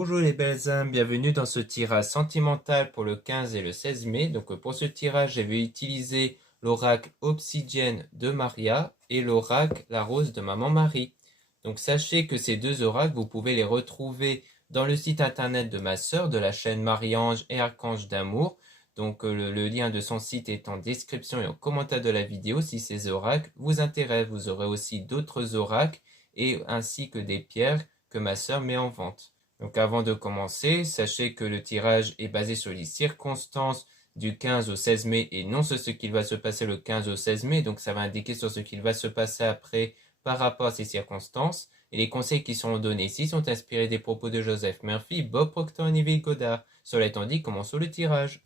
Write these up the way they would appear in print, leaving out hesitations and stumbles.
Bonjour les belles âmes, bienvenue dans ce tirage sentimental pour le 15 et le 16 mai. Donc pour ce tirage, j'avais utilisé l'oracle Obsidienne de Maria et l'oracle La Rose de Maman Marie. Donc sachez que ces deux oracles, vous pouvez les retrouver dans le site internet de ma sœur, de la chaîne Marie-Ange et Archange d'Amour. Donc le lien de son site est en description et en commentaire de la vidéo si ces oracles vous intéressent. Vous aurez aussi d'autres oracles et ainsi que des pierres que ma sœur met en vente. Donc avant de commencer, sachez que le tirage est basé sur les circonstances du 15 au 16 mai et non sur ce qu'il va se passer le 15 au 16 mai. Donc ça va indiquer sur ce qu'il va se passer après par rapport à ces circonstances. Et les conseils qui seront donnés ici sont inspirés des propos de Joseph Murphy, Bob Proctor et Neville Goddard. Cela étant dit, commençons le tirage.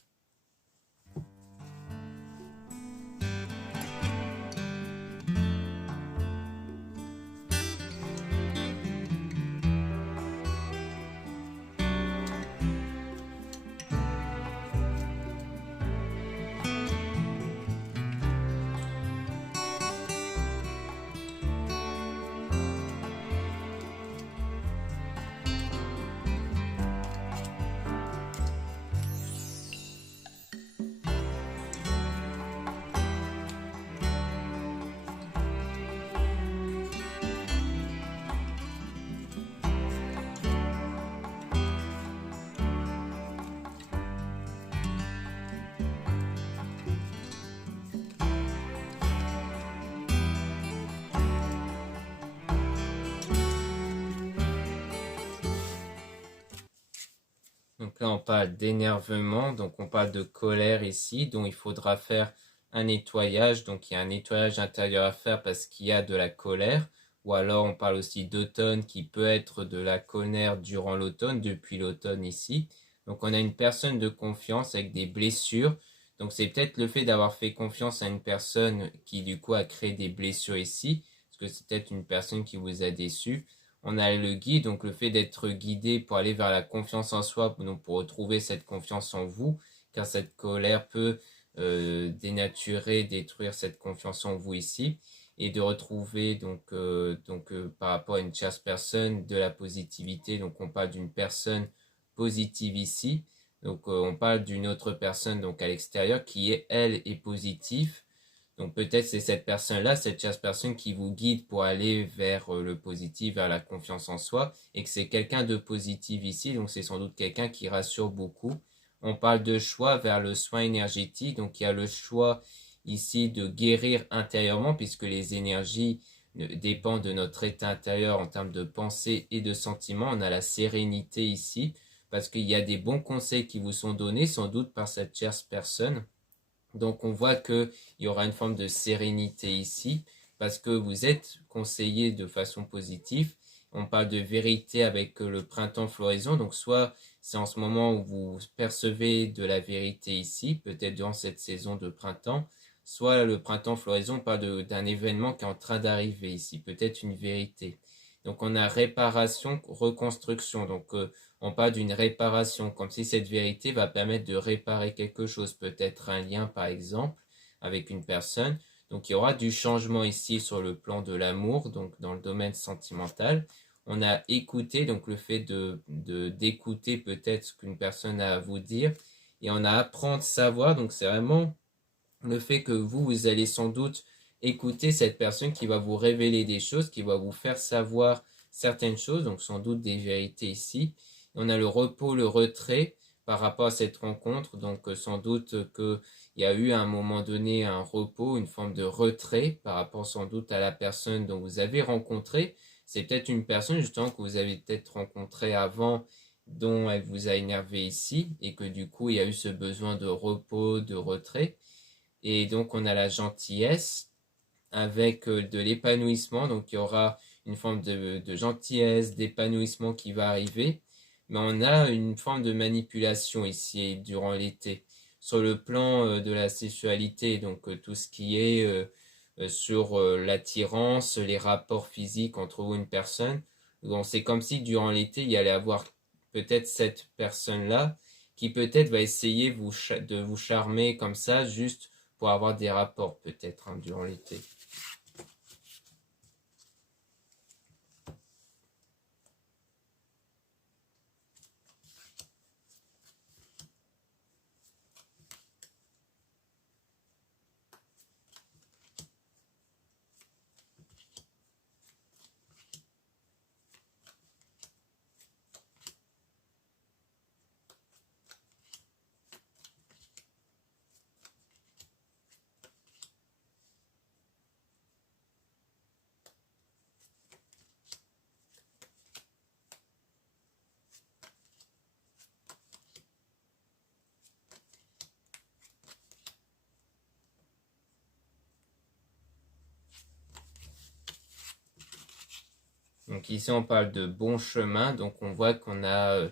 Donc là, on parle d'énervement, donc on parle de colère ici, dont il faudra faire un nettoyage. Donc il y a un nettoyage intérieur à faire parce qu'il y a de la colère. Ou alors on parle aussi d'automne qui peut être de la colère durant l'automne, depuis l'automne ici. Donc on a une personne de confiance avec des blessures. Donc c'est peut-être le fait d'avoir fait confiance à une personne qui du coup a créé des blessures ici. Parce que c'est peut-être une personne qui vous a déçu. On a le guide, donc le fait d'être guidé pour aller vers la confiance en soi, donc pour retrouver cette confiance en vous, car cette colère peut dénaturer, détruire cette confiance en vous ici, et de retrouver par rapport à une tierce personne de la positivité. Donc on parle d'une personne positive ici, donc on parle d'une autre personne donc à l'extérieur qui elle est positive. Donc peut-être c'est cette personne-là, cette tierce personne qui vous guide pour aller vers le positif, vers la confiance en soi, et que c'est quelqu'un de positif ici, donc c'est sans doute quelqu'un qui rassure beaucoup. On parle de choix vers le soin énergétique, donc il y a le choix ici de guérir intérieurement, puisque les énergies dépendent de notre état intérieur en termes de pensée et de sentiments. On a la sérénité ici, parce qu'il y a des bons conseils qui vous sont donnés, sans doute par cette tierce personne. Donc on voit qu'il y aura une forme de sérénité ici parce que vous êtes conseillé de façon positive. On parle de vérité avec le printemps floraison. Donc soit c'est en ce moment où vous percevez de la vérité ici, peut-être durant cette saison de printemps, soit le printemps floraison parle d'un événement qui est en train d'arriver ici, peut-être une vérité. Donc on a réparation, reconstruction. Donc on parle d'une réparation, comme si cette vérité va permettre de réparer quelque chose, peut-être un lien par exemple avec une personne. Donc il y aura du changement ici sur le plan de l'amour, donc dans le domaine sentimental. On a écouté, donc le fait d'écouter peut-être ce qu'une personne a à vous dire. Et on a apprendre, savoir, donc c'est vraiment le fait que vous allez sans doute écouter cette personne qui va vous révéler des choses, qui va vous faire savoir certaines choses, donc sans doute des vérités ici. On a le repos, le retrait par rapport à cette rencontre, donc sans doute qu'il y a eu à un moment donné un repos, une forme de retrait par rapport sans doute à la personne dont vous avez rencontré. C'est peut-être une personne justement que vous avez peut-être rencontrée avant, dont elle vous a énervé ici, et que du coup il y a eu ce besoin de repos, de retrait. Et donc on a la gentillesse avec de l'épanouissement, donc il y aura une forme de gentillesse, d'épanouissement qui va arriver, mais on a une forme de manipulation ici durant l'été. Sur le plan de la sexualité, donc tout ce qui est sur l'attirance, les rapports physiques entre vous et une personne, donc c'est comme si durant l'été, il y allait avoir peut-être cette personne-là qui peut-être va essayer de vous charmer comme ça, juste pour avoir des rapports peut-être durant l'été. Donc ici, on parle de bon chemin. Donc on voit qu'on a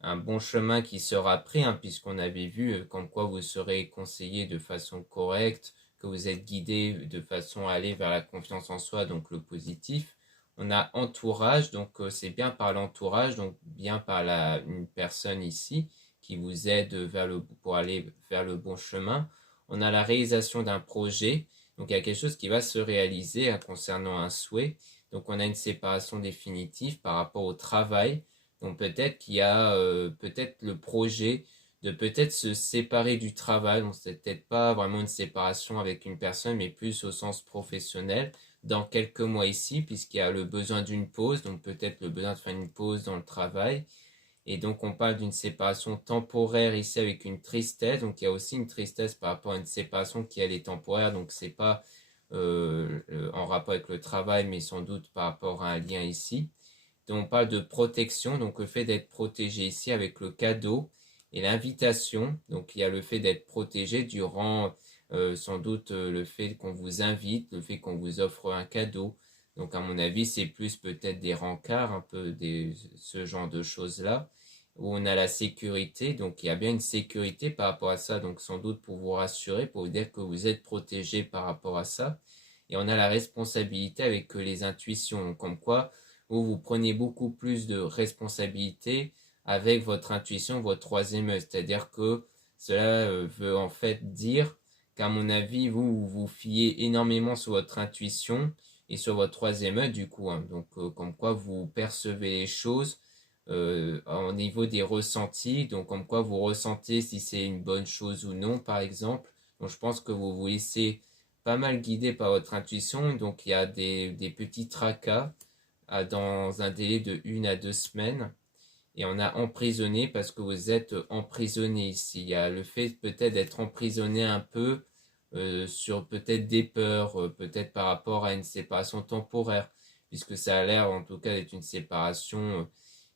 un bon chemin qui sera pris, hein, puisqu'on avait vu comme quoi vous serez conseillé de façon correcte, que vous êtes guidé de façon à aller vers la confiance en soi, donc le positif. On a entourage, donc c'est bien par l'entourage, donc bien par une personne ici qui vous aide pour aller vers le bon chemin. On a la réalisation d'un projet, donc il y a quelque chose qui va se réaliser concernant un souhait. Donc on a une séparation définitive par rapport au travail. Donc peut-être qu'il y a peut-être le projet de peut-être se séparer du travail. Donc c'est peut-être pas vraiment une séparation avec une personne, mais plus au sens professionnel dans quelques mois ici, puisqu'il y a le besoin d'une pause, donc peut-être le besoin de faire une pause dans le travail. Et donc on parle d'une séparation temporaire ici avec une tristesse. Donc il y a aussi une tristesse par rapport à une séparation qui elle est temporaire. Donc c'est pas en rapport avec le travail, mais sans doute par rapport à un lien ici. Donc on parle de protection, donc le fait d'être protégé ici avec le cadeau et l'invitation. Donc il y a le fait d'être protégé durant sans doute le fait qu'on vous invite, le fait qu'on vous offre un cadeau. Donc à mon avis, c'est plus peut-être des rencarts, un peu ce genre de choses-là, où on a la sécurité. Donc il y a bien une sécurité par rapport à ça, donc sans doute pour vous rassurer, pour vous dire que vous êtes protégé par rapport à ça. Et on a la responsabilité avec les intuitions, donc comme quoi vous prenez beaucoup plus de responsabilité avec votre intuition, votre troisième œil. C'est-à-dire que cela veut en fait dire qu'à mon avis, vous vous fiez énormément sur votre intuition et sur votre troisième œil du coup, hein. Donc comme quoi vous percevez les choses au niveau des ressentis, donc comme quoi vous ressentez si c'est une bonne chose ou non par exemple. Donc je pense que vous vous laissez pas mal guider par votre intuition, donc il y a des petits tracas dans un délai de 1 à 2 semaines. Et on a emprisonné parce que vous êtes emprisonné ici. Il y a le fait peut-être d'être emprisonné un peu sur peut-être des peurs, peut-être par rapport à une séparation temporaire, puisque ça a l'air en tout cas d'être une séparation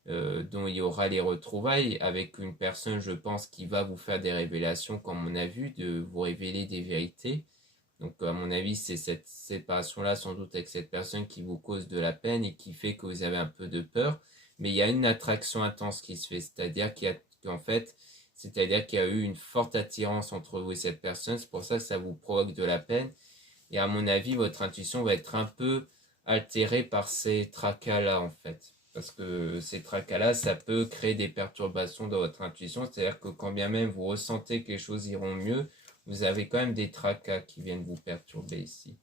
dont il y aura les retrouvailles avec une personne, je pense, qui va vous faire des révélations, comme on a vu, de vous révéler des vérités. Donc, à mon avis, c'est cette séparation-là, sans doute, avec cette personne qui vous cause de la peine et qui fait que vous avez un peu de peur. Mais il y a une attraction intense qui se fait, c'est-à-dire qu'en fait, c'est-à-dire qu'il y a eu une forte attirance entre vous et cette personne. C'est pour ça que ça vous provoque de la peine. Et à mon avis, votre intuition va être un peu altérée par ces tracas-là, en fait. Parce que ces tracas-là, ça peut créer des perturbations dans votre intuition. C'est-à-dire que quand bien même vous ressentez que les choses iront mieux, vous avez quand même des tracas qui viennent vous perturber ici.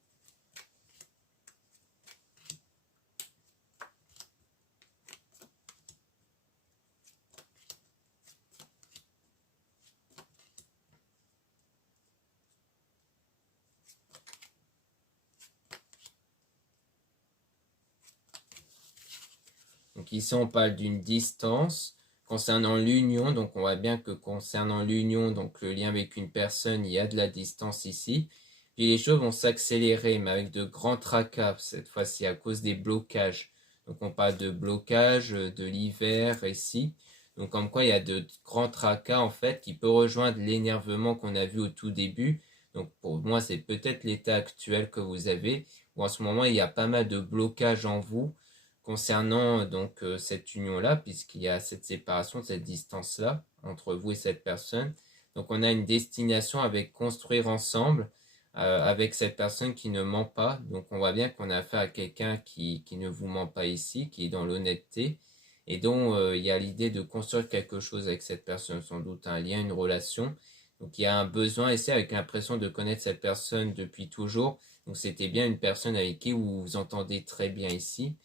Donc ici, on parle d'une distance. Concernant l'union, donc on voit bien que concernant l'union, donc le lien avec une personne, il y a de la distance ici. Puis les choses vont s'accélérer, mais avec de grands tracas, cette fois-ci, à cause des blocages. Donc on parle de blocage, de l'hiver ici. Donc comme quoi il y a de grands tracas, en fait, qui peut rejoindre l'énervement qu'on a vu au tout début. Donc pour moi, c'est peut-être l'état actuel que vous avez, où en ce moment, il y a pas mal de blocages en vous concernant donc cette union-là, puisqu'il y a cette séparation, cette distance-là entre vous et cette personne. Donc on a une destination avec construire ensemble, avec cette personne qui ne ment pas. Donc on voit bien qu'on a affaire à quelqu'un qui ne vous ment pas ici, qui est dans l'honnêteté, et dont il y a l'idée de construire quelque chose avec cette personne, sans doute un lien, une relation. Donc il y a un besoin ici avec l'impression de connaître cette personne depuis toujours. Donc c'était bien une personne avec qui vous vous entendez très bien ici.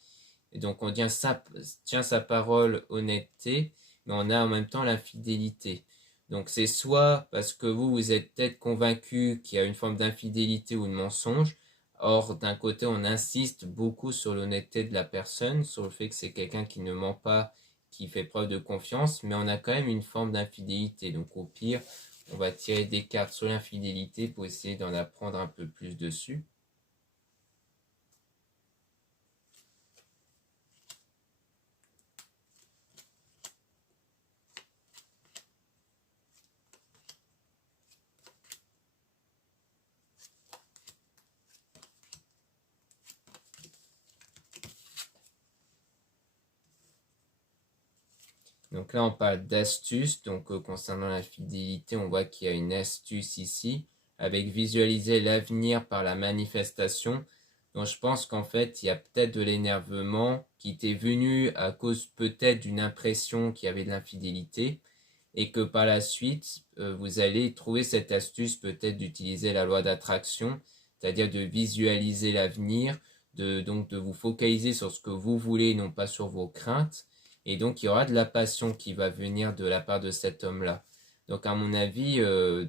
Et donc on tient sa parole, honnêteté, mais on a en même temps l'infidélité. Donc c'est soit parce que vous êtes peut-être convaincu qu'il y a une forme d'infidélité ou de mensonge. Or, d'un côté, on insiste beaucoup sur l'honnêteté de la personne, sur le fait que c'est quelqu'un qui ne ment pas, qui fait preuve de confiance, mais on a quand même une forme d'infidélité. Donc au pire, on va tirer des cartes sur l'infidélité pour essayer d'en apprendre un peu plus dessus. Donc là, on parle d'astuce. Donc concernant l'infidélité, on voit qu'il y a une astuce ici, avec visualiser l'avenir par la manifestation. Donc je pense qu'en fait, il y a peut-être de l'énervement qui t'est venu à cause peut-être d'une impression qu'il y avait de l'infidélité, et que par la suite, vous allez trouver cette astuce peut-être d'utiliser la loi d'attraction, c'est-à-dire de visualiser l'avenir, donc de vous focaliser sur ce que vous voulez, non pas sur vos craintes. Et donc, il y aura de la passion qui va venir de la part de cet homme-là. Donc, à mon avis,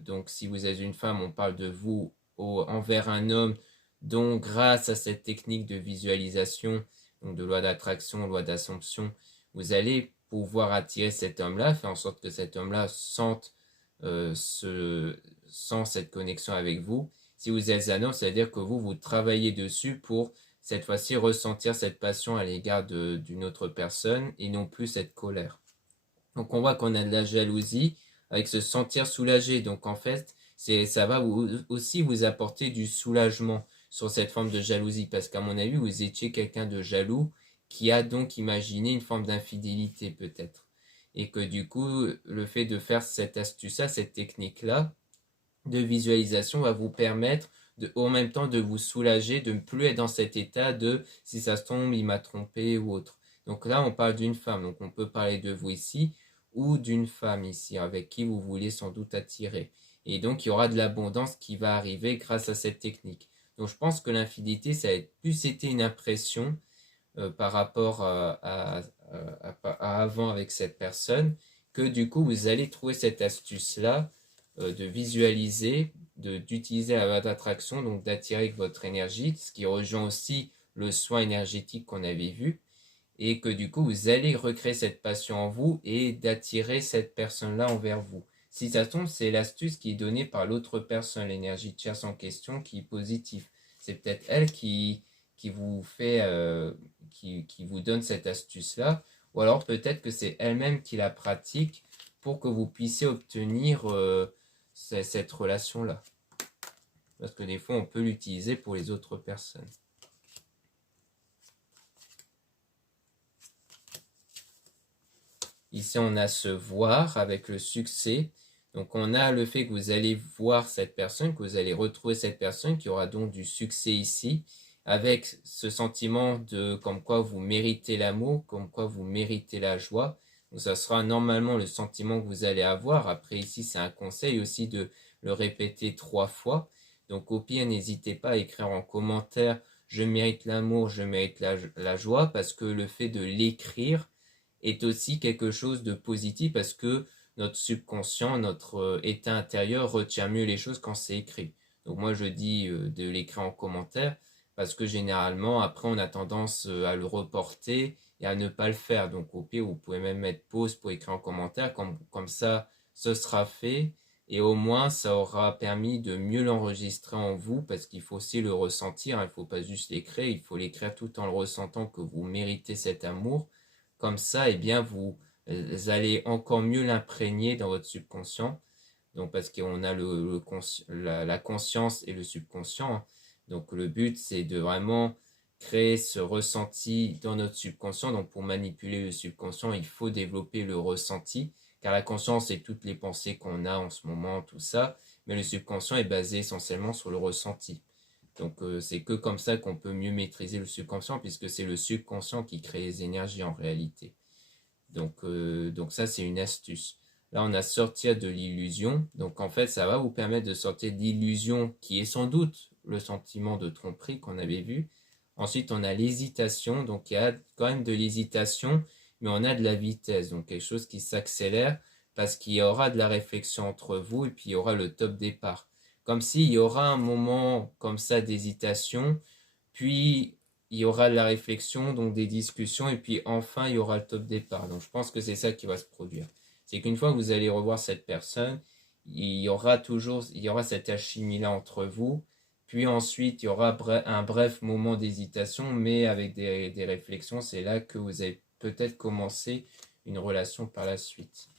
donc si vous êtes une femme, on parle de vous envers un homme, donc grâce à cette technique de visualisation, donc de loi d'attraction, loi d'assomption, vous allez pouvoir attirer cet homme-là, faire en sorte que cet homme-là sente cette connexion avec vous. Si vous êtes un homme, c'est-à-dire que vous travaillez dessus pour cette fois-ci ressentir cette passion à l'égard d'une autre personne et non plus cette colère. Donc on voit qu'on a de la jalousie avec se sentir soulagé. Donc en fait, ça va aussi vous apporter du soulagement sur cette forme de jalousie, parce qu'à mon avis, vous étiez quelqu'un de jaloux qui a donc imaginé une forme d'infidélité peut-être. Et que du coup, le fait de faire cette astuce-là, cette technique-là de visualisation va vous permettre en même temps de vous soulager, de ne plus être dans cet état de si ça se tombe, il m'a trompé ou autre. Donc là, on parle d'une femme, donc on peut parler de vous ici ou d'une femme ici avec qui vous voulez sans doute attirer. Et donc, il y aura de l'abondance qui va arriver grâce à cette technique. Donc, je pense que l'infidélité, ça a plus été une impression par rapport à avant avec cette personne, que du coup, vous allez trouver cette astuce-là de visualiser, d'utiliser la loi d'attraction, donc d'attirer avec votre énergie, ce qui rejoint aussi le soin énergétique qu'on avait vu, et que du coup, vous allez recréer cette passion en vous et d'attirer cette personne-là envers vous. Si ça tombe, c'est l'astuce qui est donnée par l'autre personne, l'énergie tierce en question qui est positive. C'est peut-être elle qui vous fait, qui vous donne cette astuce-là, ou alors peut-être que c'est elle-même qui la pratique pour que vous puissiez obtenir cette relation-là. Parce que des fois, on peut l'utiliser pour les autres personnes. Ici, on a se voir avec le succès. Donc, on a le fait que vous allez voir cette personne, que vous allez retrouver cette personne, qui aura donc du succès ici, avec ce sentiment de comme quoi vous méritez l'amour, comme quoi vous méritez la joie. Donc, ça sera normalement le sentiment que vous allez avoir. Après, ici, c'est un conseil aussi de le répéter 3 fois. Donc, au pire, n'hésitez pas à écrire en commentaire « Je mérite l'amour, je mérite la joie » parce que le fait de l'écrire est aussi quelque chose de positif parce que notre subconscient, notre état intérieur retient mieux les choses quand c'est écrit. Donc moi je dis de l'écrire en commentaire parce que généralement après on a tendance à le reporter et à ne pas le faire. Donc au pire vous pouvez même mettre pause pour écrire en commentaire, comme ça ce sera fait et au moins ça aura permis de mieux l'enregistrer en vous parce qu'il faut aussi le ressentir, il ne faut pas juste l'écrire, il faut l'écrire tout en le ressentant que vous méritez cet amour. Comme ça, eh bien, vous allez encore mieux l'imprégner dans votre subconscient. Donc, parce qu'on a la conscience et le subconscient. Donc, le but, c'est de vraiment créer ce ressenti dans notre subconscient. Donc, pour manipuler le subconscient, il faut développer le ressenti. Car la conscience, c'est toutes les pensées qu'on a en ce moment, tout ça. Mais le subconscient est basé essentiellement sur le ressenti. Donc, c'est que comme ça qu'on peut mieux maîtriser le subconscient, puisque c'est le subconscient qui crée les énergies en réalité. Donc ça, c'est une astuce. Là, on a sortir de l'illusion. Donc, en fait, ça va vous permettre de sortir de l'illusion qui est sans doute le sentiment de tromperie qu'on avait vu. Ensuite, on a l'hésitation. Donc, il y a quand même de l'hésitation, mais on a de la vitesse. Donc, quelque chose qui s'accélère parce qu'il y aura de la réflexion entre vous et puis il y aura le top départ. Comme s'il y aura un moment comme ça d'hésitation, puis il y aura de la réflexion, donc des discussions, et puis enfin il y aura le top départ. Donc je pense que c'est ça qui va se produire. C'est qu'une fois que vous allez revoir cette personne, il y aura cette alchimie-là entre vous, puis ensuite il y aura un bref moment d'hésitation, mais avec des réflexions, c'est là que vous allez peut-être commencer une relation par la suite.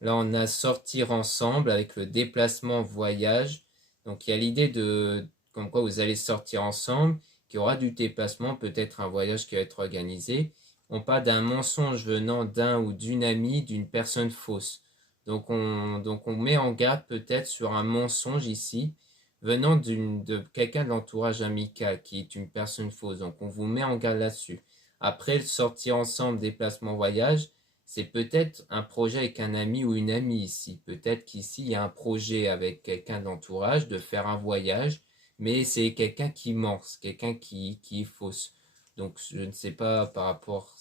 Là, on a sortir ensemble avec le déplacement voyage. Donc, il y a l'idée de comme quoi vous allez sortir ensemble. qu'il y aura du déplacement, peut-être un voyage qui va être organisé. On parle d'un mensonge venant d'un ou d'une amie, d'une personne fausse. Donc on met en garde peut-être sur un mensonge ici, venant de quelqu'un de l'entourage amical qui est une personne fausse. Donc on vous met en garde là-dessus. Après, le sortir ensemble, déplacement, voyage, c'est peut-être un projet avec un ami ou une amie ici. Peut-être qu'ici, il y a un projet avec quelqu'un de l'entourage de faire un voyage, mais c'est quelqu'un qui ment, c'est quelqu'un qui est fausse. Donc je ne sais pas par rapport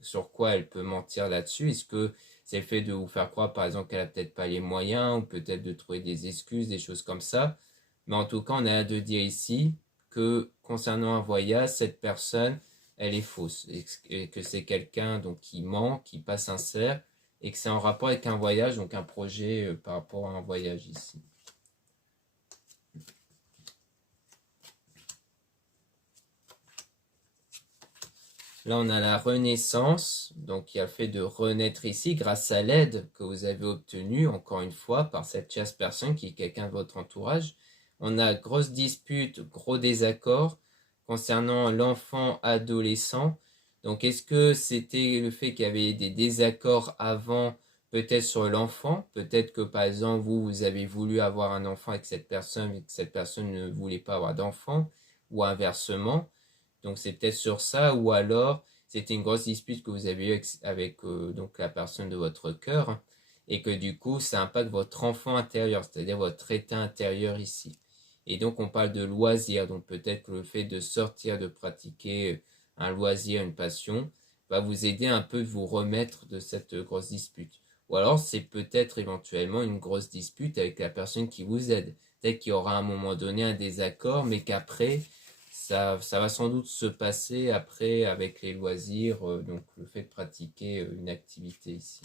sur quoi elle peut mentir là-dessus. Est-ce que c'est le fait de vous faire croire, par exemple, qu'elle a peut-être pas les moyens, ou peut-être de trouver des excuses, des choses comme ça. Mais en tout cas, on a de dire ici que concernant un voyage, cette personne, elle est fausse, et que c'est quelqu'un donc qui ment, qui n'est pas sincère, et que c'est en rapport avec un voyage, donc un projet par rapport à un voyage ici. Là, on a la renaissance, donc il y a le fait de renaître ici grâce à l'aide que vous avez obtenue, encore une fois, par cette tierce personne qui est quelqu'un de votre entourage. On a grosse dispute, gros désaccord concernant l'enfant adolescent. Donc, est-ce que c'était le fait qu'il y avait des désaccords avant, peut-être sur l'enfant? Peut-être que, par exemple, vous avez voulu avoir un enfant avec cette personne, mais que cette personne ne voulait pas avoir d'enfant, ou inversement. Donc c'est peut-être sur ça, ou alors c'était une grosse dispute que vous avez eue avec donc la personne de votre cœur, et que du coup ça impacte votre enfant intérieur, c'est-à-dire votre état intérieur ici. Et donc on parle de loisir, donc peut-être que le fait de sortir, de pratiquer un loisir, une passion, va vous aider un peu de vous remettre de cette grosse dispute. Ou alors c'est peut-être éventuellement une grosse dispute avec la personne qui vous aide. Peut-être qu'il y aura à un moment donné un désaccord, mais qu'après ça va sans doute se passer après avec les loisirs, donc le fait de pratiquer une activité ici.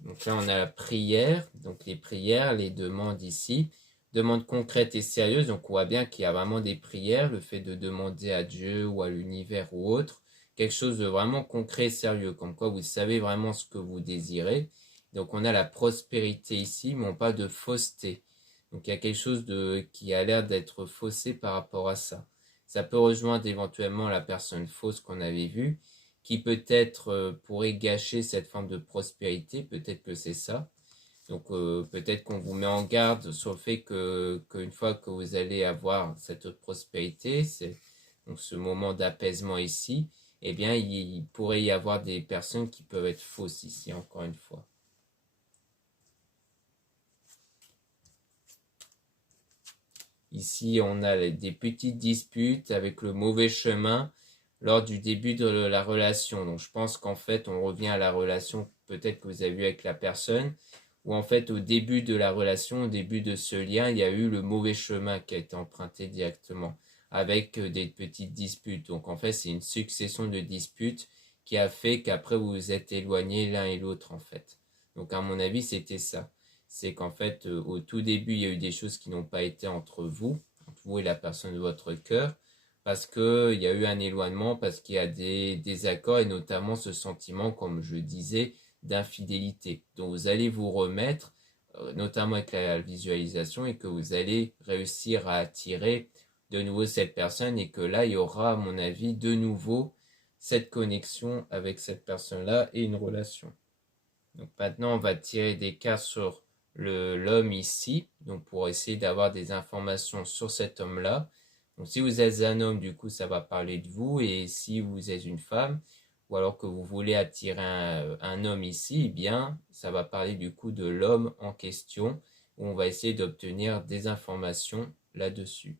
Donc là, on a la prière, donc les prières, les demandes ici, demandes concrètes et sérieuses. Donc on voit bien qu'il y a vraiment des prières, le fait de demander à Dieu ou à l'univers ou autre, quelque chose de vraiment concret et sérieux, comme quoi vous savez vraiment ce que vous désirez. Donc on a la prospérité ici, mais on parle de fausseté. Donc il y a quelque chose qui a l'air d'être faussé par rapport à ça. Ça peut rejoindre éventuellement la personne fausse qu'on avait vue, qui peut-être pourrait gâcher cette forme de prospérité, peut-être que c'est ça. Donc peut-être qu'on vous met en garde sur le fait qu'une fois que vous allez avoir cette prospérité, c'est donc ce moment d'apaisement ici, eh bien il pourrait y avoir des personnes qui peuvent être fausses ici, encore une fois. Ici, on a des petites disputes avec le mauvais chemin lors du début de la relation. Donc, je pense qu'en fait, on revient à la relation peut-être que vous avez eue avec la personne, où en fait, au début de la relation, au début de ce lien, il y a eu le mauvais chemin qui a été emprunté directement, avec des petites disputes. Donc, en fait, c'est une succession de disputes qui a fait qu'après, vous vous êtes éloignés l'un et l'autre, en fait. Donc, à mon avis, c'était ça. C'est qu'en fait, au tout début, il y a eu des choses qui n'ont pas été entre vous et la personne de votre cœur, parce qu'il y a eu un éloignement, parce qu'il y a des désaccords, et notamment ce sentiment, comme je disais, d'infidélité, dont vous allez vous remettre, notamment avec la visualisation, et que vous allez réussir à attirer de nouveau cette personne, et que là, il y aura, à mon avis, de nouveau cette connexion avec cette personne-là et une relation. Donc maintenant, on va tirer des cas sur l'homme ici, donc pour essayer d'avoir des informations sur cet homme-là. Donc si vous êtes un homme, du coup, ça va parler de vous, et si vous êtes une femme, ou alors que vous voulez attirer un homme ici, eh bien, ça va parler du coup de l'homme en question, où on va essayer d'obtenir des informations là-dessus.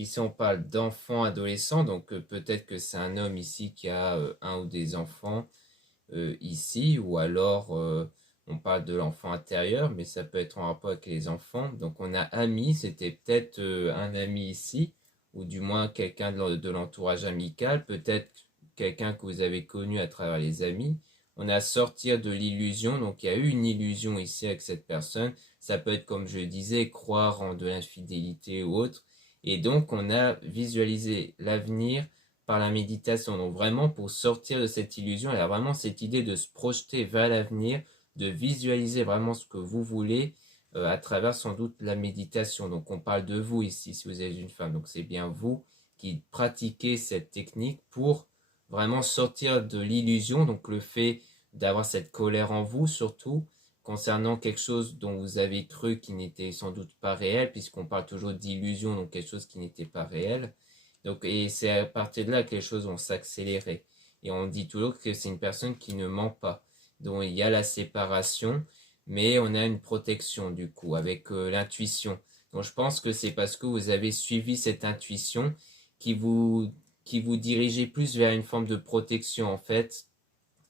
ici on parle d'enfants adolescents, donc peut-être que c'est un homme ici qui a un ou des enfants ici, ou alors on parle de l'enfant intérieur, mais ça peut être en rapport avec les enfants. Donc on a ami, c'était peut-être un ami ici, ou du moins quelqu'un de l'entourage amical, peut-être quelqu'un que vous avez connu à travers les amis. On a sortir de l'illusion, donc il y a eu une illusion ici avec cette personne. Ça peut être, comme je disais, croire en de l'infidélité ou autre. Et donc on a visualisé l'avenir par la méditation. Donc vraiment pour sortir de cette illusion, il y a vraiment cette idée de se projeter vers l'avenir, de visualiser vraiment ce que vous voulez à travers sans doute la méditation. Donc on parle de vous ici si vous êtes une femme. Donc c'est bien vous qui pratiquez cette technique pour vraiment sortir de l'illusion. Donc le fait d'avoir cette colère en vous surtout concernant quelque chose dont vous avez cru qui n'était sans doute pas réel, puisqu'on parle toujours d'illusion, donc quelque chose qui n'était pas réel. Donc, et c'est à partir de là que les choses vont s'accélérer. Et on dit toujours que c'est une personne qui ne ment pas. Donc il y a la séparation, mais on a une protection du coup avec l'intuition. Donc je pense que c'est parce que vous avez suivi cette intuition qui vous qui vous dirigez plus vers une forme de protection en fait.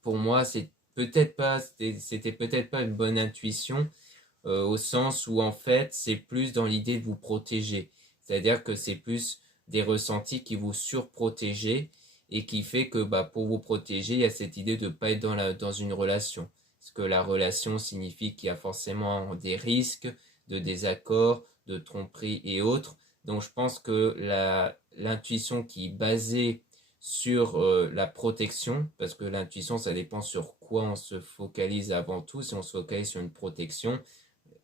Pour moi, c'était peut-être pas une bonne intuition au sens où en fait c'est plus dans l'idée de vous protéger. C'est-à-dire que c'est plus des ressentis qui vous surprotégent et qui fait que bah, pour vous protéger, il y a cette idée de ne pas être dans une relation. Parce que la relation signifie qu'il y a forcément des risques, de désaccords, de tromperies et autres. Donc je pense que l'intuition qui est basée sur la protection, parce que l'intuition, ça dépend sur quoi on se focalise avant tout. Si on se focalise sur une protection,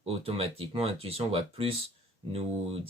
automatiquement, l'intuition va plus nous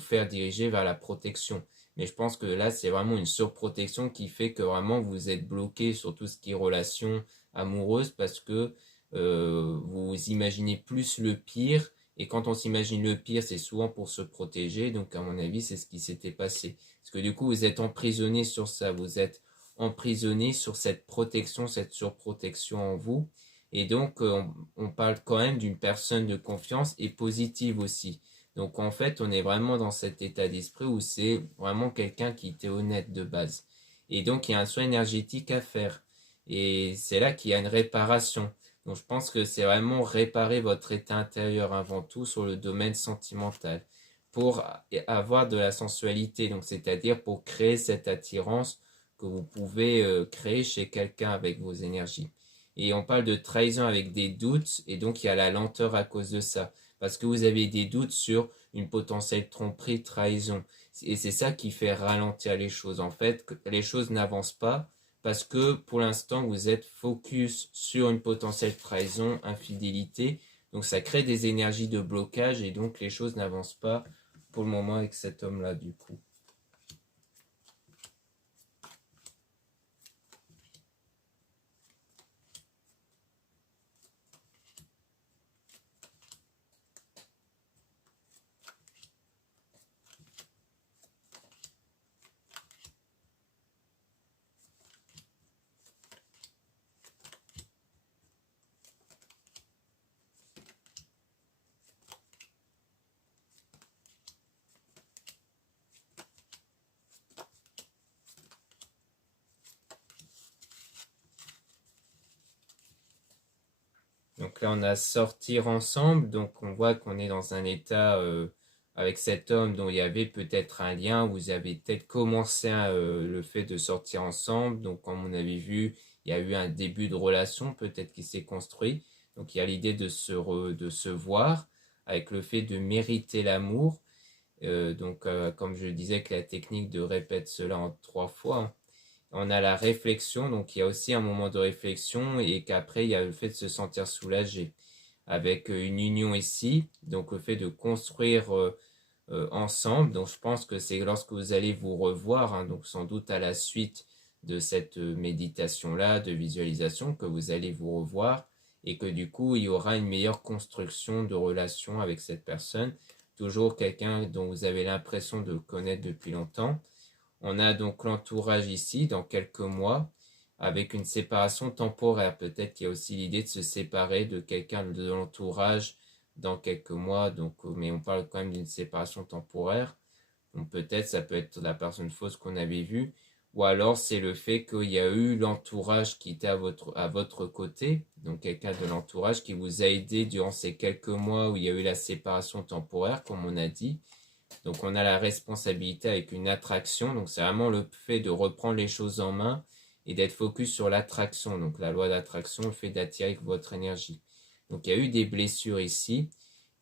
faire diriger vers la protection. Mais je pense que là, c'est vraiment une surprotection qui fait que vraiment vous êtes bloqué sur tout ce qui est relation amoureuse parce que vous imaginez plus le pire. Et quand on s'imagine le pire, c'est souvent pour se protéger. Donc, à mon avis, c'est ce qui s'était passé. Parce que du coup, vous êtes emprisonné sur ça. Vous êtes emprisonné sur cette protection, cette surprotection en vous. Et donc, on parle quand même d'une personne de confiance et positive aussi. Donc, en fait, on est vraiment dans cet état d'esprit où c'est vraiment quelqu'un qui était honnête de base. Et donc, il y a un soin énergétique à faire. Et c'est là qu'il y a une réparation. Donc, je pense que c'est vraiment réparer votre état intérieur avant tout sur le domaine sentimental pour avoir de la sensualité. Donc, c'est-à-dire pour créer cette attirance que vous pouvez créer chez quelqu'un avec vos énergies. Et on parle de trahison avec des doutes, et donc il y a la lenteur à cause de ça. Parce que vous avez des doutes sur une potentielle tromperie, trahison. Et c'est ça qui fait ralentir les choses. En fait, les choses n'avancent pas parce que pour l'instant, vous êtes focus sur une potentielle trahison, infidélité. Donc ça crée des énergies de blocage et donc les choses n'avancent pas pour le moment avec cet homme-là du coup. Donc là, on a sortir ensemble. Donc on voit qu'on est dans un état avec cet homme dont il y avait peut-être un lien. Vous avez peut-être commencé le fait de sortir ensemble. Donc comme on avait vu, il y a eu un début de relation peut-être qui s'est construit. Donc il y a l'idée de se voir avec le fait de mériter l'amour. Comme je disais que la technique de répète cela en 3 fois, hein. On a la réflexion, donc il y a aussi un moment de réflexion et qu'après il y a le fait de se sentir soulagé avec une union ici, donc le fait de construire ensemble. Donc je pense que c'est lorsque vous allez vous revoir, hein, donc sans doute à la suite de cette méditation-là, de visualisation, que vous allez vous revoir et que du coup il y aura une meilleure construction de relation avec cette personne, toujours quelqu'un dont vous avez l'impression de connaître depuis longtemps. On a donc l'entourage ici dans quelques mois avec une séparation temporaire. Peut-être qu'il y a aussi l'idée de se séparer de quelqu'un de l'entourage dans quelques mois. Donc, mais on parle quand même d'une séparation temporaire Donc peut-être ça peut être la personne fausse qu'on avait vue, ou alors c'est le fait qu'il y a eu l'entourage qui était à votre côté, donc quelqu'un de l'entourage qui vous a aidé durant ces quelques mois où il y a eu la séparation temporaire, comme on a dit. Donc on a la responsabilité avec une attraction, donc c'est vraiment le fait de reprendre les choses en main et d'être focus sur l'attraction, donc la loi d'attraction, le fait d'attirer avec votre énergie. Donc il y a eu des blessures ici,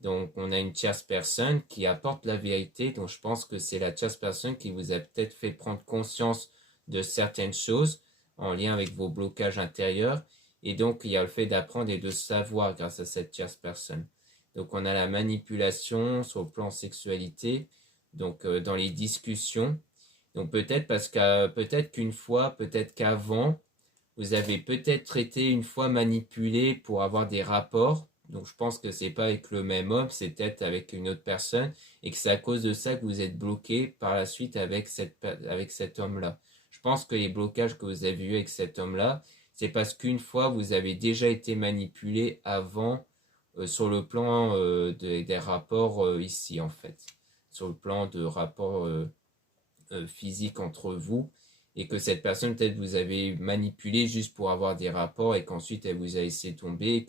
donc on a une tierce personne qui apporte la vérité, donc je pense que c'est la tierce personne qui vous a peut-être fait prendre conscience de certaines choses en lien avec vos blocages intérieurs, et donc il y a le fait d'apprendre et de savoir grâce à cette tierce personne. Donc on a la manipulation sur le plan sexualité, donc dans les discussions. Donc peut-être parce que peut-être qu'une fois, peut-être qu'avant, vous avez peut-être été une fois manipulé pour avoir des rapports. Donc je pense que c'est pas avec le même homme, c'est peut-être avec une autre personne et que c'est à cause de ça que vous êtes bloqué par la suite avec cet homme-là. Je pense que les blocages que vous avez eus avec cet homme-là, c'est parce qu'une fois vous avez déjà été manipulé avant sur le plan des rapports ici en fait, sur le plan de rapports physiques entre vous et que cette personne peut-être vous avez manipulé juste pour avoir des rapports et qu'ensuite elle vous a laissé tomber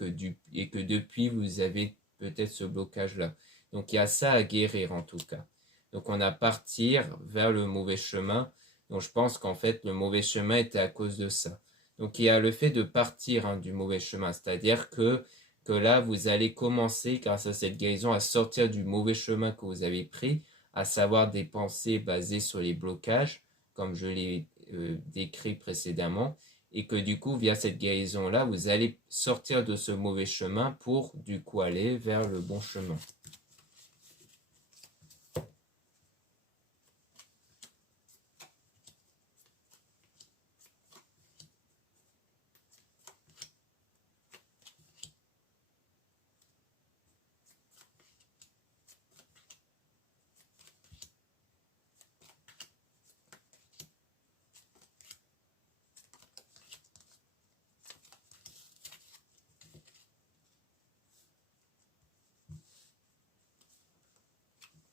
et que depuis vous avez peut-être ce blocage-là. Donc il y a ça à guérir en tout cas. Donc on a partir vers le mauvais chemin. Donc je pense qu'en fait le mauvais chemin était à cause de ça. Donc il y a le fait de partir du mauvais chemin, c'est-à-dire que là vous allez commencer grâce à cette guérison à sortir du mauvais chemin que vous avez pris, à savoir des pensées basées sur les blocages, comme je l'ai décrit précédemment, et que du coup, via cette guérison-là, vous allez sortir de ce mauvais chemin pour du coup aller vers le bon chemin.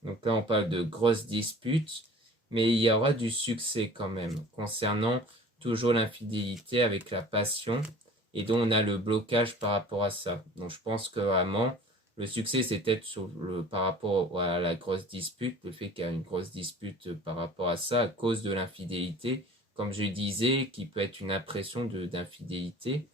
Donc là, on parle de grosses disputes, mais il y aura du succès quand même, concernant toujours l'infidélité avec la passion, et dont on a le blocage par rapport à ça. Donc je pense que vraiment, le succès, c'est peut-être par rapport à la grosse dispute, le fait qu'il y a une grosse dispute par rapport à ça, à cause de l'infidélité, comme je disais, qui peut être une impression d'infidélité,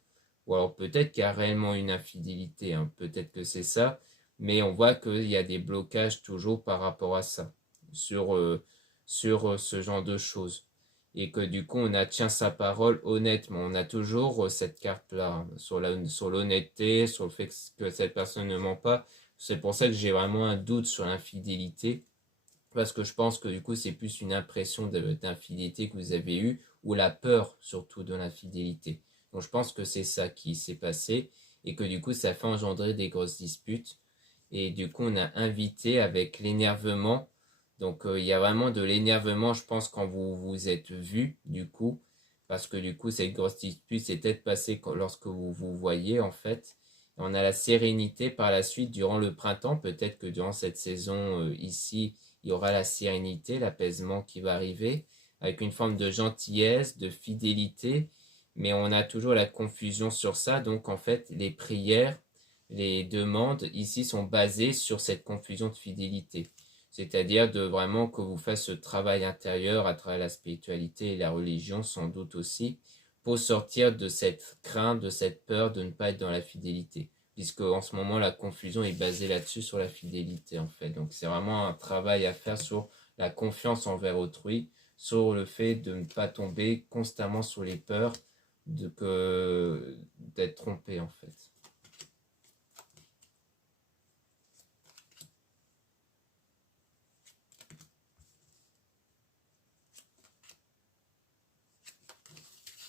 ou alors peut-être qu'il y a réellement une infidélité, hein, peut-être que c'est ça, mais on voit qu'il y a des blocages toujours par rapport à ça, sur ce genre de choses. Et que du coup, on a tient sa parole honnêtement. On a toujours cette carte-là, hein, sur l'honnêteté, sur le fait que cette personne ne ment pas. C'est pour ça que j'ai vraiment un doute sur l'infidélité, parce que je pense que du coup, c'est plus une impression d'infidélité que vous avez eue, ou la peur surtout de l'infidélité. Donc je pense que c'est ça qui s'est passé, et que du coup, ça fait engendrer des grosses disputes. Et du coup, on a invité avec l'énervement. Donc, il y a vraiment de l'énervement, je pense, quand vous vous êtes vu, du coup. Parce que du coup, cette grosse dispute s'est peut-être passée lorsque vous vous voyez, en fait. Et on a la sérénité par la suite durant le printemps. Peut-être que durant cette saison ici, il y aura la sérénité, l'apaisement qui va arriver, avec une forme de gentillesse, de fidélité. Mais on a toujours la confusion sur ça. Donc, en fait, les prières, les demandes ici sont basées sur cette confusion de fidélité. C'est-à-dire de vraiment que vous fassiez ce travail intérieur à travers la spiritualité et la religion sans doute aussi, pour sortir de cette crainte, de cette peur de ne pas être dans la fidélité. Puisque en ce moment la confusion est basée là-dessus, sur la fidélité en fait. Donc c'est vraiment un travail à faire sur la confiance envers autrui, sur le fait de ne pas tomber constamment sur les peurs d'être trompé en fait.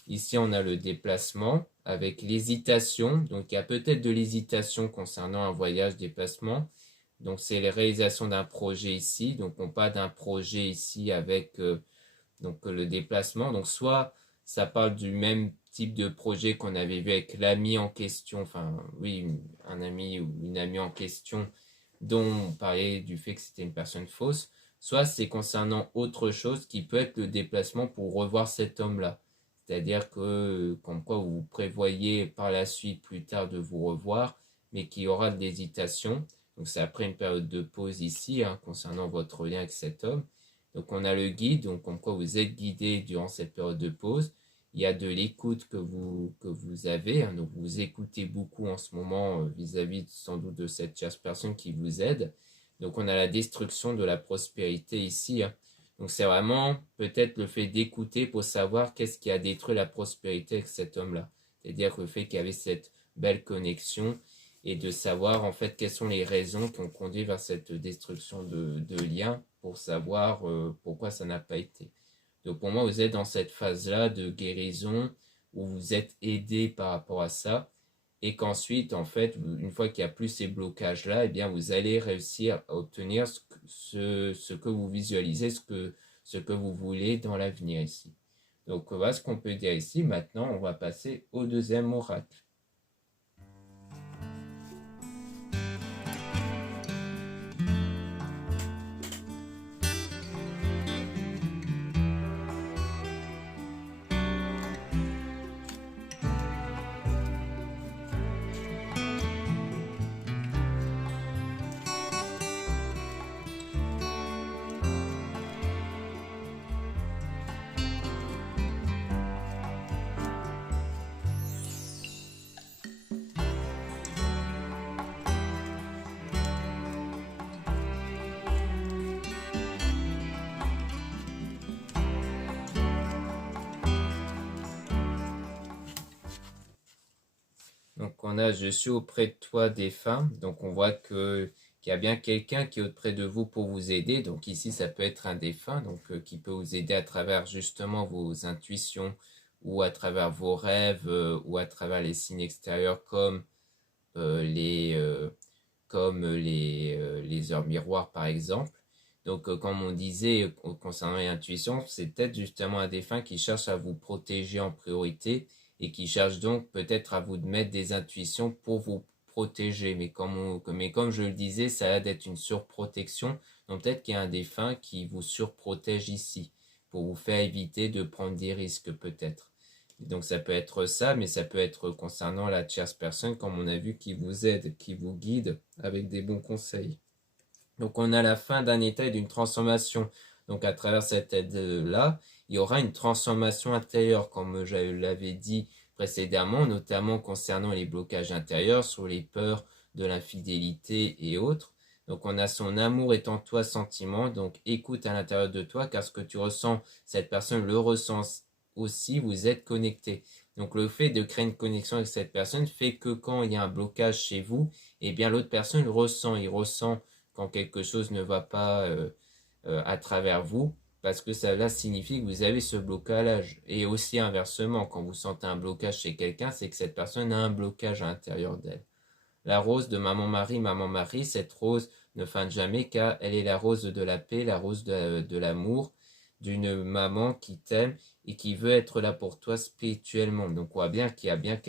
Ici, on a le déplacement avec l'hésitation. Donc, il y a peut-être de l'hésitation concernant un voyage, déplacement. Donc, c'est la réalisation d'un projet ici. Donc, on parle d'un projet ici avec donc, le déplacement. Donc, soit ça parle du même type de projet qu'on avait vu avec l'ami en question. Enfin, oui, un ami ou une amie en question dont on parlait du fait que c'était une personne fausse. soit c'est concernant autre chose qui peut être le déplacement pour revoir cet homme-là. C'est-à-dire que, comme quoi vous prévoyez par la suite plus tard de vous revoir, mais qu'il y aura de l'hésitation. Donc c'est après une période de pause ici, hein, concernant votre lien avec cet homme. Donc on a le guide, donc comme quoi vous êtes guidé durant cette période de pause. Il y a de l'écoute que vous avez, hein, donc vous écoutez beaucoup en ce moment vis-à-vis sans doute de cette tierce personne qui vous aide. Donc on a la destruction de la prospérité ici, hein. Donc c'est vraiment peut-être le fait d'écouter pour savoir qu'est-ce qui a détruit la prospérité avec cet homme-là. C'est-à-dire le fait qu'il y avait cette belle connexion et de savoir en fait quelles sont les raisons qui ont conduit vers cette destruction de liens pour savoir pourquoi ça n'a pas été. Donc pour moi, vous êtes dans cette phase-là de guérison où vous êtes aidé par rapport à ça et qu'ensuite, en fait, une fois qu'il n'y a plus ces blocages-là, eh bien, vous allez réussir à obtenir ce que vous visualisez, ce que vous voulez dans l'avenir ici. Donc voilà ce qu'on peut dire ici. Maintenant, on va passer au deuxième oracle. Donc on a je suis auprès de toi défunt. Donc on voit qu'il y a bien quelqu'un qui est auprès de vous pour vous aider. Donc ici ça peut être un défunt donc qui peut vous aider à travers justement vos intuitions ou à travers vos rêves ou à travers les signes extérieurs euh, les euh, les heures miroirs par exemple. Donc comme on disait concernant l'intuition, c'est peut-être justement un défunt qui cherche à vous protéger en priorité et qui cherche donc peut-être à vous mettre des intuitions pour vous protéger. Mais comme je le disais, ça a l'air d'être une surprotection. Donc peut-être qu'il y a un défunt qui vous surprotège ici pour vous faire éviter de prendre des risques peut-être. Donc ça peut être ça, mais ça peut être concernant la tierce personne, comme on a vu, qui vous aide, qui vous guide avec des bons conseils. Donc on a la fin d'un état et d'une transformation. Donc à travers cette aide-là, il y aura une transformation intérieure, comme je l'avais dit précédemment, notamment concernant les blocages intérieurs, sur les peurs de l'infidélité et autres. Donc on a son amour est en toi sentiment, donc écoute à l'intérieur de toi, car ce que tu ressens, cette personne le ressent aussi, vous êtes connecté. Donc le fait de créer une connexion avec cette personne fait que quand il y a un blocage chez vous, eh bien l'autre personne le ressent, il ressent quand quelque chose ne va pas à travers vous, parce que cela signifie que vous avez ce blocage. Et aussi inversement, quand vous sentez un blocage chez quelqu'un, c'est que cette personne a un blocage à l'intérieur d'elle. La rose de Maman Marie, cette rose ne fane jamais car elle est la rose de la paix, la rose de l'amour, d'une maman qui t'aime et qui veut être là pour toi spirituellement. Donc on voit bien qu'il y a bien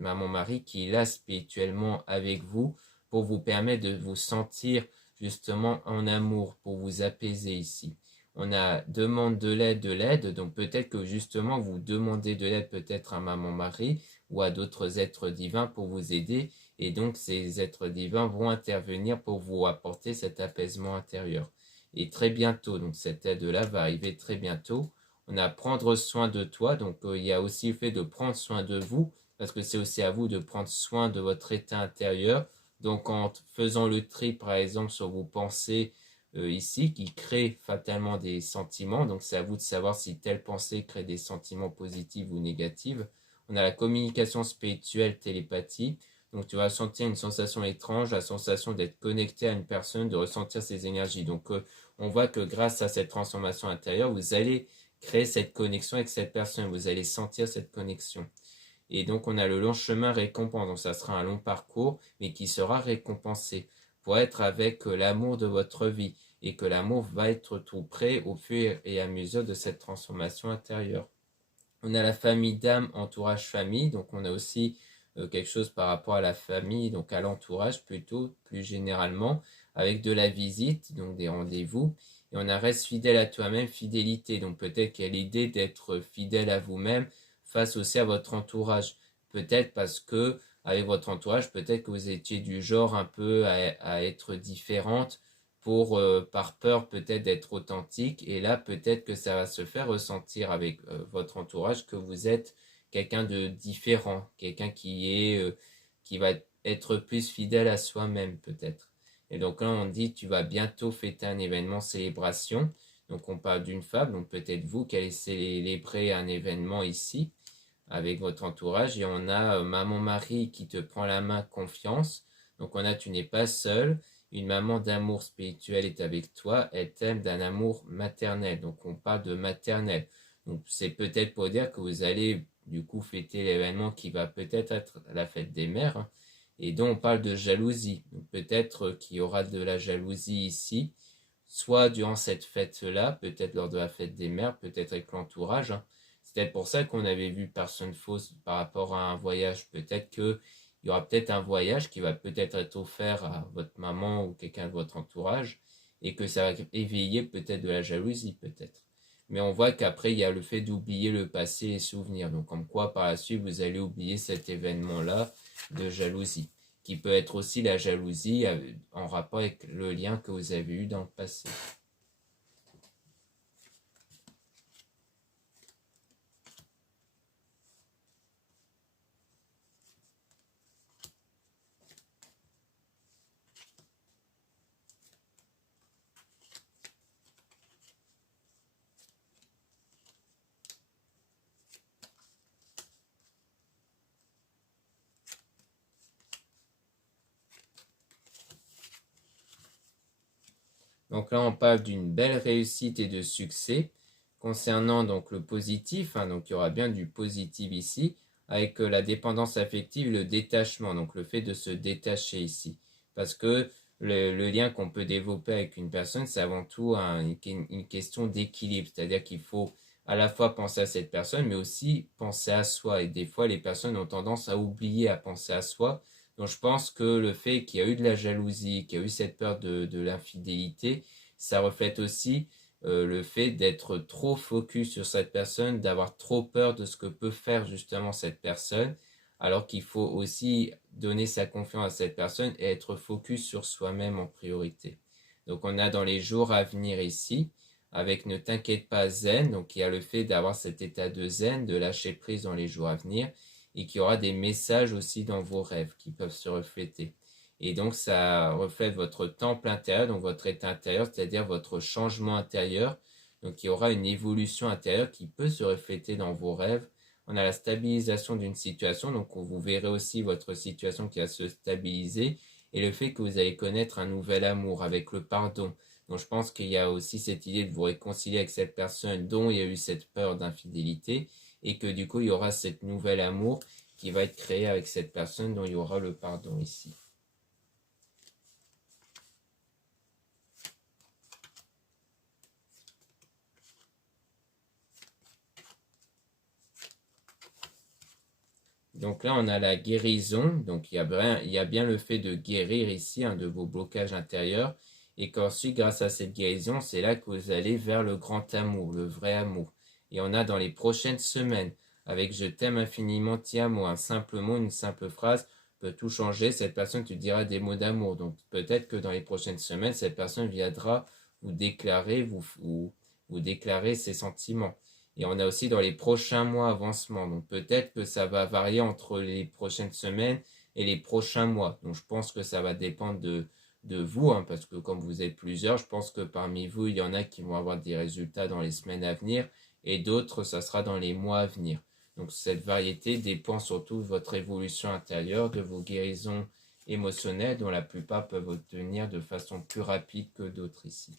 Maman Marie qui est là spirituellement avec vous pour vous permettre de vous sentir justement en amour, pour vous apaiser ici. On a demande de l'aide, donc peut-être que justement vous demandez de l'aide peut-être à Maman Marie ou à d'autres êtres divins pour vous aider et donc ces êtres divins vont intervenir pour vous apporter cet apaisement intérieur. Et très bientôt, donc cette aide-là va arriver très bientôt. On a prendre soin de toi, donc il y a aussi le fait de prendre soin de vous, parce que c'est aussi à vous de prendre soin de votre état intérieur. Donc en faisant le tri par exemple sur vos pensées ici, qui créent fatalement des sentiments, donc c'est à vous de savoir si telle pensée crée des sentiments positifs ou négatifs. On a la communication spirituelle, télépathie. Donc tu vas sentir une sensation étrange, la sensation d'être connecté à une personne, de ressentir ses énergies. Donc on voit que grâce à cette transformation intérieure, vous allez créer cette connexion avec cette personne, vous allez sentir cette connexion. Et donc on a le long chemin récompense, donc ça sera un long parcours, mais qui sera récompensé pour être avec l'amour de votre vie et que l'amour va être tout prêt au fur et à mesure de cette transformation intérieure. On a la famille d'âme, entourage famille, donc on a aussi quelque chose par rapport à la famille, donc à l'entourage plutôt, plus généralement, avec de la visite, donc des rendez-vous, Et on a reste fidèle à toi-même, fidélité. Donc peut-être qu'il y a l'idée d'être fidèle à vous-même face aussi à votre entourage. Peut-être parce que avec votre entourage, peut-être que vous étiez du genre un peu à être différente pour par peur peut-être d'être authentique. Et là, peut-être que ça va se faire ressentir avec votre entourage que vous êtes quelqu'un de différent, quelqu'un qui va être plus fidèle à soi-même peut-être. Et donc là, on dit, tu vas bientôt fêter un événement célébration. Donc on parle d'une fable, donc peut-être vous qui allez célébrer un événement ici avec votre entourage. Et on a maman Marie qui te prend la main, confiance. Donc on a, tu n'es pas seul. Une maman d'amour spirituel est avec toi. Elle t'aime d'un amour maternel. Donc on parle de maternel. Donc c'est peut-être pour dire que vous allez du coup fêter l'événement qui va peut-être être la fête des mères, hein. Et donc on parle de jalousie. Donc peut-être qu'il y aura de la jalousie ici, soit durant cette fête-là, peut-être lors de la fête des mères, peut-être avec l'entourage, hein. C'est peut-être pour ça qu'on avait vu personne fausse par rapport à un voyage. Peut-être qu'il y aura peut-être un voyage qui va peut-être être offert à votre maman ou quelqu'un de votre entourage et que ça va éveiller peut-être de la jalousie, peut-être. Mais on voit qu'après, il y a le fait d'oublier le passé et les souvenirs. Donc, comme quoi, par la suite, vous allez oublier cet événement-là de jalousie, qui peut être aussi la jalousie en rapport avec le lien que vous avez eu dans le passé. Donc là, on parle d'une belle réussite et de succès. Concernant donc le positif, hein, donc il y aura bien du positif ici, avec la dépendance affective, le détachement, donc le fait de se détacher ici. Parce que le lien qu'on peut développer avec une personne, c'est avant tout une question d'équilibre. C'est-à-dire qu'il faut à la fois penser à cette personne, mais aussi penser à soi. Et des fois, les personnes ont tendance à oublier à penser à soi. Donc je pense que le fait qu'il y a eu de la jalousie, qu'il y a eu cette peur de l'infidélité, ça reflète aussi le fait d'être trop focus sur cette personne, d'avoir trop peur de ce que peut faire justement cette personne, alors qu'il faut aussi donner sa confiance à cette personne et être focus sur soi-même en priorité. Donc on a dans les jours à venir ici, avec ne t'inquiète pas zen, donc il y a le fait d'avoir cet état de zen, de lâcher prise dans les jours à venir, et qu'il y aura des messages aussi dans vos rêves qui peuvent se refléter. Et donc ça reflète votre temple intérieur, donc votre état intérieur, c'est-à-dire votre changement intérieur. Donc il y aura une évolution intérieure qui peut se refléter dans vos rêves. On a la stabilisation d'une situation, donc vous verrez aussi votre situation qui va se stabiliser et le fait que vous allez connaître un nouvel amour avec le pardon. Donc je pense qu'il y a aussi cette idée de vous réconcilier avec cette personne dont il y a eu cette peur d'infidélité et que du coup il y aura cet nouvel amour qui va être créé avec cette personne dont il y aura le pardon ici. Donc là, on a la guérison. Donc il y a bien le fait de guérir ici, hein, de vos blocages intérieurs. Et qu'ensuite, grâce à cette guérison, c'est là que vous allez vers le grand amour, le vrai amour. Et on a dans les prochaines semaines, avec je t'aime infiniment, ti amo, un simple mot, une simple phrase peut tout changer. Cette personne te dira des mots d'amour. Donc peut-être que dans les prochaines semaines, cette personne viendra vous déclarer ses sentiments. Et on a aussi dans les prochains mois avancement. Donc peut-être que ça va varier entre les prochaines semaines et les prochains mois. Donc je pense que ça va dépendre de vous, hein, parce que comme vous êtes plusieurs, je pense que parmi vous, il y en a qui vont avoir des résultats dans les semaines à venir et d'autres, ça sera dans les mois à venir. Donc cette variété dépend surtout de votre évolution intérieure, de vos guérisons émotionnelles, dont la plupart peuvent obtenir de façon plus rapide que d'autres ici.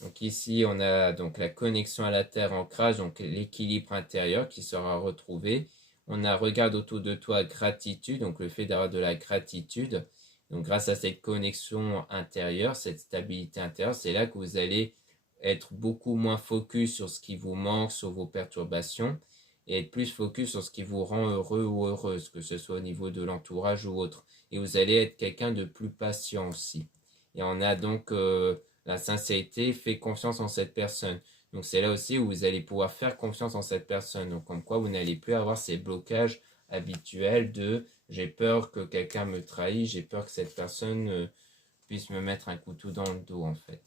Donc ici, on a donc la connexion à la Terre, ancrage, donc l'équilibre intérieur qui sera retrouvé. On a regarde autour de toi, gratitude, donc le fait d'avoir de la gratitude. Donc grâce à cette connexion intérieure, cette stabilité intérieure, c'est là que vous allez être beaucoup moins focus sur ce qui vous manque, sur vos perturbations. et être plus focus sur ce qui vous rend heureux ou heureuse, que ce soit au niveau de l'entourage ou autre. Et vous allez être quelqu'un de plus patient aussi. Et on a donc la sincérité, fait confiance en cette personne. Donc c'est là aussi où vous allez pouvoir faire confiance en cette personne. Donc comme quoi vous n'allez plus avoir ces blocages habituels de j'ai peur que quelqu'un me trahisse, j'ai peur que cette personne puisse me mettre un couteau dans le dos en fait.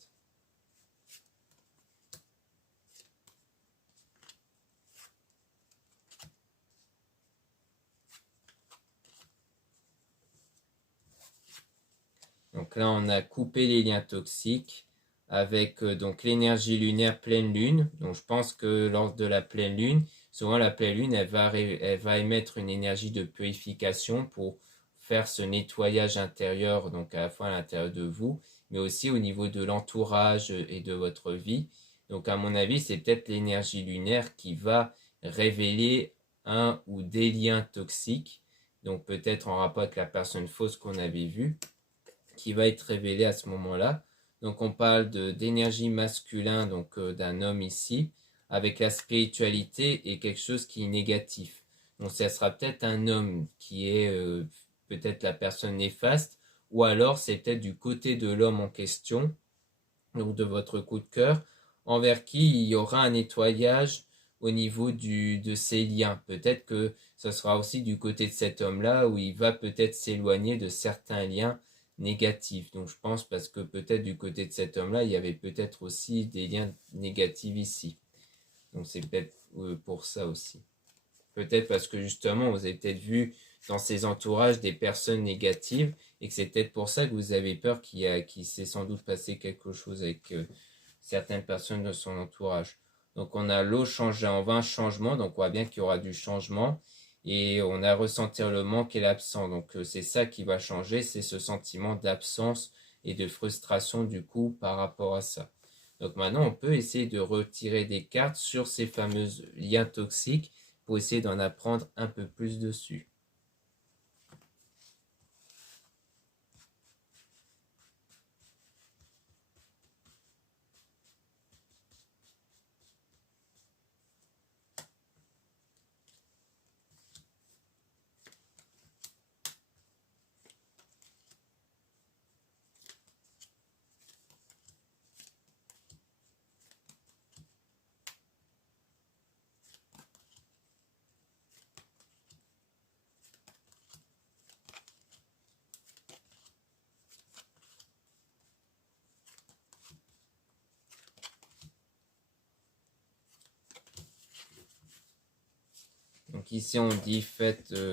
Donc là, on a coupé les liens toxiques avec donc l'énergie lunaire pleine lune. Donc je pense que lors de la pleine lune, souvent la pleine lune, elle va émettre une énergie de purification pour faire ce nettoyage intérieur, donc à la fois à l'intérieur de vous, mais aussi au niveau de l'entourage et de votre vie. Donc à mon avis, c'est peut-être l'énergie lunaire qui va révéler un ou des liens toxiques. Donc peut-être en rapport avec la personne fausse qu'on avait vue qui va être révélé à ce moment-là. Donc on parle d'énergie masculin, donc d'un homme ici, avec la spiritualité et quelque chose qui est négatif. Donc ça sera peut-être un homme qui est peut-être la personne néfaste, ou alors c'est peut-être du côté de l'homme en question, donc de votre coup de cœur, envers qui il y aura un nettoyage au niveau de ses liens. Peut-être que ce sera aussi du côté de cet homme-là où il va peut-être s'éloigner de certains liens négatifs. Donc je pense parce que peut-être du côté de cet homme-là, il y avait peut-être aussi des liens négatifs ici. Donc c'est peut-être pour ça aussi. Peut-être parce que justement, vous avez peut-être vu dans ses entourages des personnes négatives et que c'est peut-être pour ça que vous avez peur qu'il s'est sans doute passé quelque chose avec certaines personnes de son entourage. Donc on a l'eau changée en vin, changement, donc on voit bien qu'il y aura du changement et on a ressentir le manque et l'absence. Donc c'est ça qui va changer, c'est ce sentiment d'absence et de frustration du coup par rapport à ça. Donc maintenant on peut essayer de retirer des cartes sur ces fameux liens toxiques pour essayer d'en apprendre un peu plus dessus. Donc ici on dit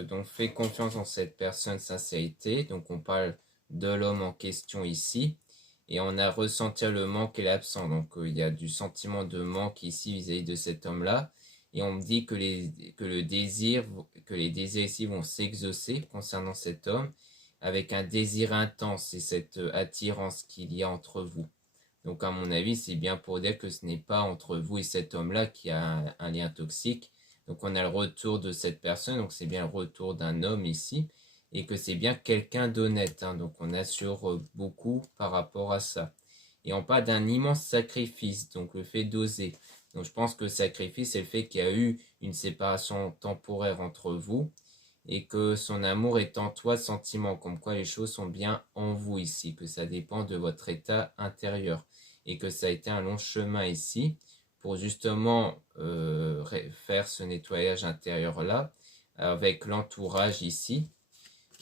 donc fais confiance en cette personne, sincérité. Donc on parle de l'homme en question ici. Et on a ressenti le manque et l'absence. Donc il y a du sentiment de manque ici vis-à-vis de cet homme-là. Et on me dit que que les désirs ici vont s'exaucer concernant cet homme avec un désir intense et cette attirance qu'il y a entre vous. Donc à mon avis, c'est bien pour dire que ce n'est pas entre vous et cet homme-là qu'il y a un lien toxique. Donc on a le retour de cette personne, donc c'est bien le retour d'un homme ici, et que c'est bien quelqu'un d'honnête. Donc on assure beaucoup par rapport à ça. Et on parle d'un immense sacrifice, donc le fait d'oser. Donc je pense que le sacrifice, c'est le fait qu'il y a eu une séparation temporaire entre vous, et que son amour est en toi sentiment, comme quoi les choses sont bien en vous ici, que ça dépend de votre état intérieur, et que ça a été un long chemin ici pour justement faire ce nettoyage intérieur-là avec l'entourage ici,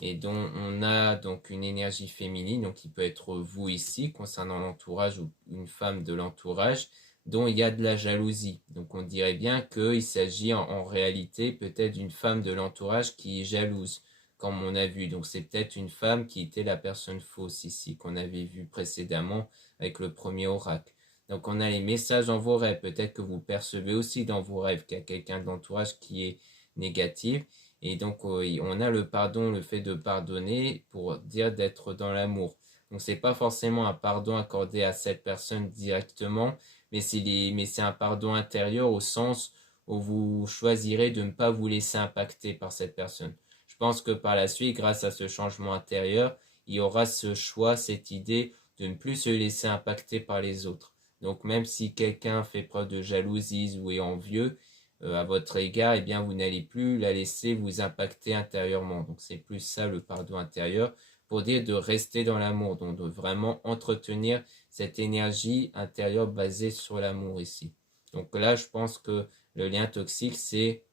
et dont on a donc une énergie féminine, donc qui peut être vous ici concernant l'entourage ou une femme de l'entourage, dont il y a de la jalousie. Donc on dirait bien qu'il s'agit en réalité peut-être d'une femme de l'entourage qui est jalouse, comme on a vu. Donc c'est peut-être une femme qui était la personne fausse ici, qu'on avait vu précédemment avec le premier oracle. Donc on a les messages dans vos rêves. Peut-être que vous percevez aussi dans vos rêves qu'il y a quelqu'un de l'entourage qui est négatif. Et donc on a le pardon, le fait de pardonner pour dire d'être dans l'amour. Donc c'est pas forcément un pardon accordé à cette personne directement, mais c'est un pardon intérieur au sens où vous choisirez de ne pas vous laisser impacter par cette personne. Je pense que par la suite, grâce à ce changement intérieur, il y aura ce choix, cette idée de ne plus se laisser impacter par les autres. Donc même si quelqu'un fait preuve de jalousie ou est envieux, à votre égard, eh bien, vous n'allez plus la laisser vous impacter intérieurement. Donc, c'est plus ça le pardon intérieur pour dire de rester dans l'amour, donc de vraiment entretenir cette énergie intérieure basée sur l'amour ici. Donc là, je pense que le lien toxique, c'est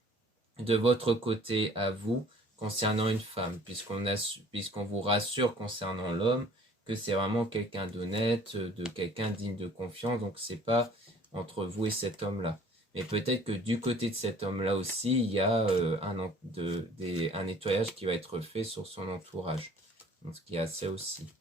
de votre côté à vous concernant une femme, puisqu'on vous rassure concernant l'homme que c'est vraiment quelqu'un d'honnête, de quelqu'un digne de confiance, donc c'est pas entre vous et cet homme-là. Mais peut-être que du côté de cet homme-là aussi, il y a un nettoyage qui va être fait sur son entourage. Donc ce qui est assez aussi.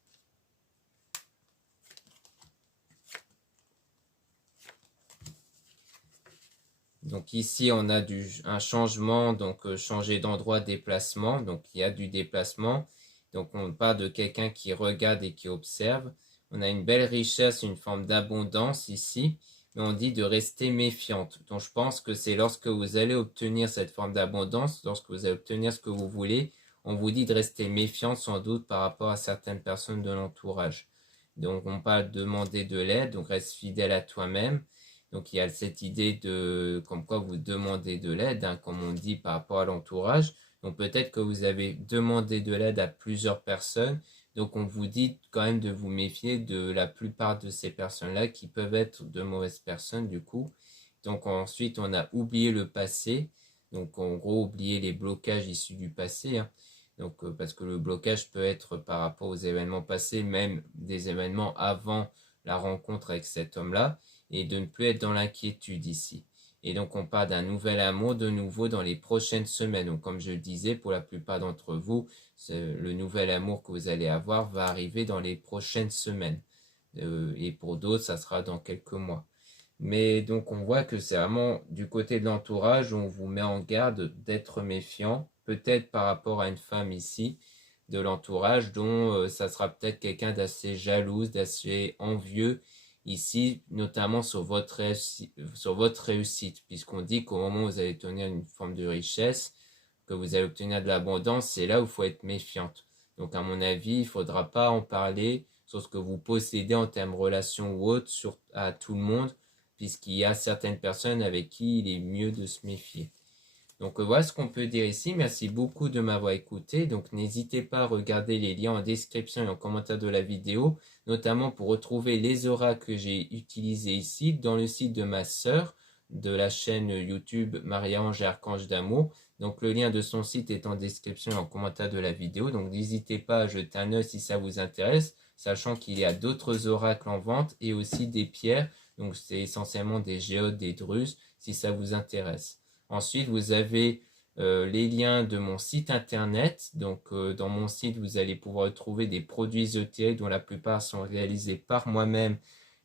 Donc ici, on a un changement, donc changer d'endroit, déplacement. Donc il y a du déplacement. Donc on parle de quelqu'un qui regarde et qui observe. On a une belle richesse, une forme d'abondance ici. Mais on dit de rester méfiante. Donc je pense que c'est lorsque vous allez obtenir cette forme d'abondance, lorsque vous allez obtenir ce que vous voulez, on vous dit de rester méfiante sans doute par rapport à certaines personnes de l'entourage. Donc on parle de demander de l'aide, donc reste fidèle à toi-même. Donc il y a cette idée de comme quoi vous demandez de l'aide, hein, comme on dit par rapport à l'entourage. Donc peut-être que vous avez demandé de l'aide à plusieurs personnes. Donc on vous dit quand même de vous méfier de la plupart de ces personnes-là qui peuvent être de mauvaises personnes du coup. Donc ensuite on a oublié le passé. Donc en gros oublier les blocages issus du passé, hein. Donc parce que le blocage peut être par rapport aux événements passés, même des événements avant la rencontre avec cet homme-là, et de ne plus être dans l'inquiétude ici. Et donc on parle d'un nouvel amour de nouveau dans les prochaines semaines. Donc comme je le disais, pour la plupart d'entre vous, le nouvel amour que vous allez avoir va arriver dans les prochaines semaines. Et pour d'autres, ça sera dans quelques mois. Mais donc on voit que c'est vraiment du côté de l'entourage, on vous met en garde d'être méfiant, peut-être par rapport à une femme ici, de l'entourage, dont ça sera peut-être quelqu'un d'assez jalouse, d'assez envieux, ici, notamment sur sur votre réussite, puisqu'on dit qu'au moment où vous allez obtenir une forme de richesse, que vous allez obtenir de l'abondance, c'est là où il faut être méfiante. Donc à mon avis, il ne faudra pas en parler sur ce que vous possédez en termes de relations ou autres à tout le monde, puisqu'il y a certaines personnes avec qui il est mieux de se méfier. Donc voilà ce qu'on peut dire ici. Merci beaucoup de m'avoir écouté. Donc n'hésitez pas à regarder les liens en description et en commentaire de la vidéo, notamment pour retrouver les oracles que j'ai utilisés ici dans le site de ma sœur de la chaîne YouTube Marie-Ange et Archange d'Amour. Donc le lien de son site est en description et en commentaire de la vidéo. Donc n'hésitez pas à jeter un œil si ça vous intéresse, sachant qu'il y a d'autres oracles en vente et aussi des pierres. Donc c'est essentiellement des géodes, des drusses, si ça vous intéresse. Ensuite, vous avez les liens de mon site internet. Donc, dans mon site, vous allez pouvoir trouver des produits ésotériques dont la plupart sont réalisés par moi-même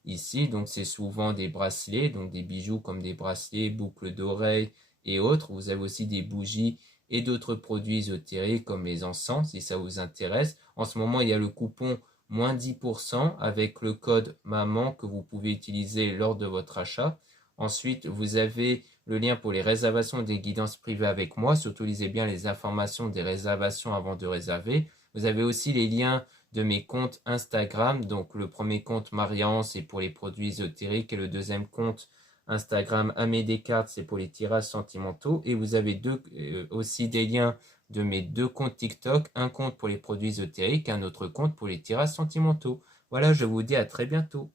ici. Donc, c'est souvent des bracelets, donc des bijoux comme des bracelets, boucles d'oreilles et autres. Vous avez aussi des bougies et d'autres produits ésotériques comme les encens, si ça vous intéresse. En ce moment, il y a le coupon moins 10% avec le code MAMAN que vous pouvez utiliser lors de votre achat. Ensuite, vous avez le lien pour les réservations des guidances privées avec moi. Surtout, lisez bien les informations des réservations avant de réserver. Vous avez aussi les liens de mes comptes Instagram. Donc, le premier compte Marian, c'est pour les produits ésotériques. Et le deuxième compte Instagram Amé Descartes, c'est pour les tirages sentimentaux. Et vous avez aussi des liens de mes deux comptes TikTok. Un compte pour les produits ésotériques, un autre compte pour les tirages sentimentaux. Voilà, je vous dis à très bientôt.